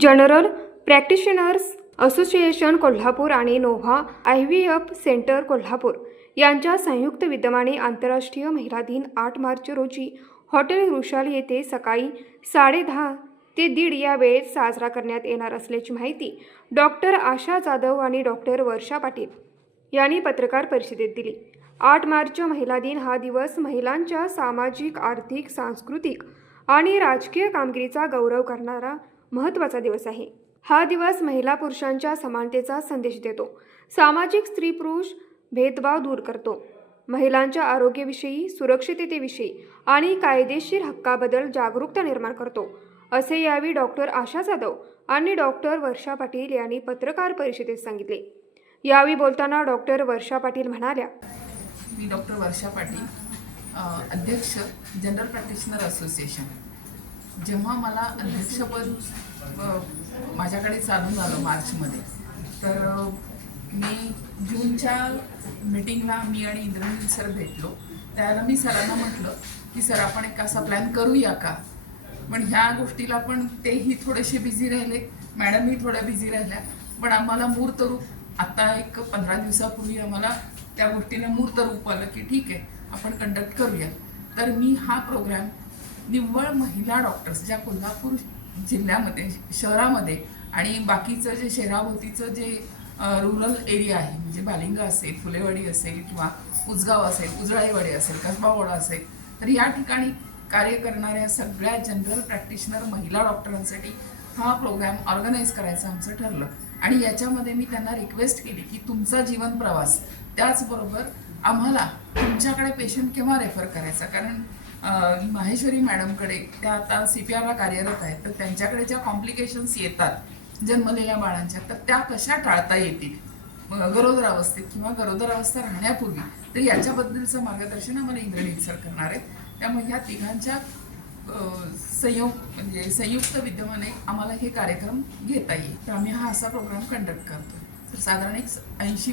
General practitioners association Kolhapur आणि Nova IVF centre Kolhapur यांच्या संयुक्त विद्यमाने आंतरराष्ट्रीय महिला दिन 8 मार्च रोजी हॉटेल वृषाल येथे सकाळी 10:30 ते 1:30 या वेळेत साजरा करण्यात येणार असल्याची माहिती डॉक्टर आशा जाधव आणि डॉक्टर वर्षा पाटील यांनी पत्रकार परिषदेत दिली। 8 मार्च महिला दिन हा दिवस महिलांच्या सामाजिक, आर्थिक, सांस्कृतिक आणि राजकीय कामगिरीचा गौरव करणारा महत्त्वाचा दिवस आहे। हा दिवस महिला पुरुषांच्या समानतेचा संदेश देतो, सामाजिक स्त्री-पुरुष भेदभाव दूर करतो, महिलांच्या आरोग्याविषयी, सुरक्षिततेविषयी आणि कायदेशीर हक्काबद्दल जागरूकता निर्माण करतो, असे यावेळी डॉक्टर आशा जाधव आणि डॉक्टर वर्षा पाटील यांनी पत्रकार परिषदेत सांगितले। यावेळी बोलताना डॉक्टर वर्षा पाटील म्हणाल्या, मी डॉक्टर वर्षा पाटील, अध्यक्ष जनरल प्रॅक्टिशनर असोसिएशन। जेव्हा मला अध्यक्षपद माझ्याकडे चालून आलं मार्चमध्ये, तर मी जूनच्या मीटिंगला मी आणि इंद्रनील सर भेटलो। त्याला मी सरांना म्हटलं की सर आपण एक असा प्लॅन करूया का, पण ह्या गोष्टीला पण तेही थोडेसे बिझी राहिले, मॅडमही थोड्या बिझी राहिल्या, पण आम्हाला मूर्त रूप आता एक 15 दिवसापूर्वी आम्हाला त्या गोष्टीला मूर्त रूप आलं की ठीक आहे आपण कंडक्ट करूया। तर मी हा प्रोग्राम निव्वळ महिला डॉक्टर्स ज्या कोल्हापूर जिल्ह्यामध्ये, शहरामध्ये आणि बाकीचं जे शहराभोवतीचं जे रुरल एरिया आहे, म्हणजे बालिंगा असेल, फुलेवाडी असेल किंवा उजगाव असेल, उजळाईवाडी असेल, कसबावाडा असेल, तर या ठिकाणी कार्य करणाऱ्या सगळ्या जनरल प्रॅक्टिशनर महिला डॉक्टरांसाठी हा प्रोग्राम ऑर्गनाईज करायचं आमचं ठरलं। आणि याच्यामध्ये मी त्यांना रिक्वेस्ट केली की तुमचा जीवन प्रवास, त्याचबरोबर आम्हाला तुमच्याकडे पेशंट केव्हा रेफर करायचा, कारण माहेश्वरी मॅडमकडे त्या आता CPRला कार्यरत आहेत, तर त्यांच्याकडे ज्या कॉम्प्लिकेशन्स येतात जन्मलेल्या बाळांच्या, तर त्या कशा टाळता येतील गरोदरावस्थेत किंवा गरोदरावस्था राहण्यापूर्वी, तर याच्याबद्दलचं मार्गदर्शन आम्हाला इंद्रनील सर करणार आहेत। त्यामुळे ह्या तिघांच्या संयुक्त विद्यमाने आम्हाला हे कार्यक्रम घेता येईल, तर आम्ही हा असा प्रोग्राम कंडक्ट करतो। तर साधारण एक 80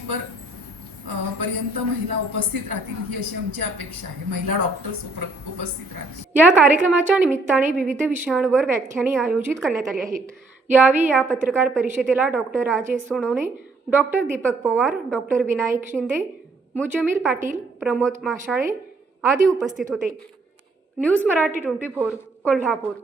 पर्यंत महिला उपस्थित राहतील ही अशी आमची अपेक्षा आहे, महिला डॉक्टर्स उपस्थित राहतील। या कार्यक्रमाच्या निमित्ताने विविध विषयांवर व्याख्याने आयोजित करण्यात आली आहेत। यावेळी या पत्रकार परिषदेला doctor Rajesh Sonawane, doctor Deepak Pawar, doctor Vinayak Shinde, Muzammil Patil, Pramod Mashale आदी उपस्थित होते। न्यूज मराठी 24 कोल्हापूर।